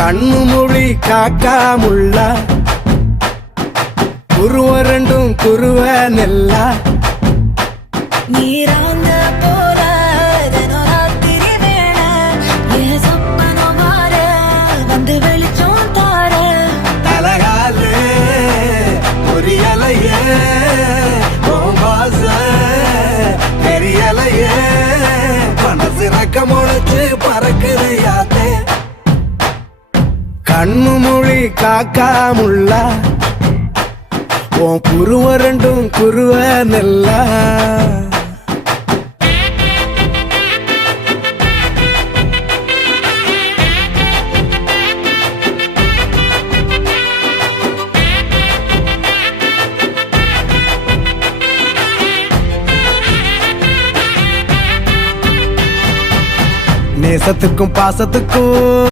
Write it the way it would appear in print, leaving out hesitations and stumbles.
கண்ணு மொழி காக்காமுள்ள குருவ ரெண்டும் குருவ நெல்லா நீராங்க போல ராத்திரி வேண என் சொப்பனம் மாற வந்து வெளிச்சம் தார தலகாலே பொரியலையே வாச பெரியலையே மனசு ரக்க முளைச்சு பறக்குது யாத்தே கண்ணு மொழி காக்காமுள்ள உன் குருவ ரெண்டும் குருவ நெல்லா நேசத்துக்கும் பாசத்துக்கும்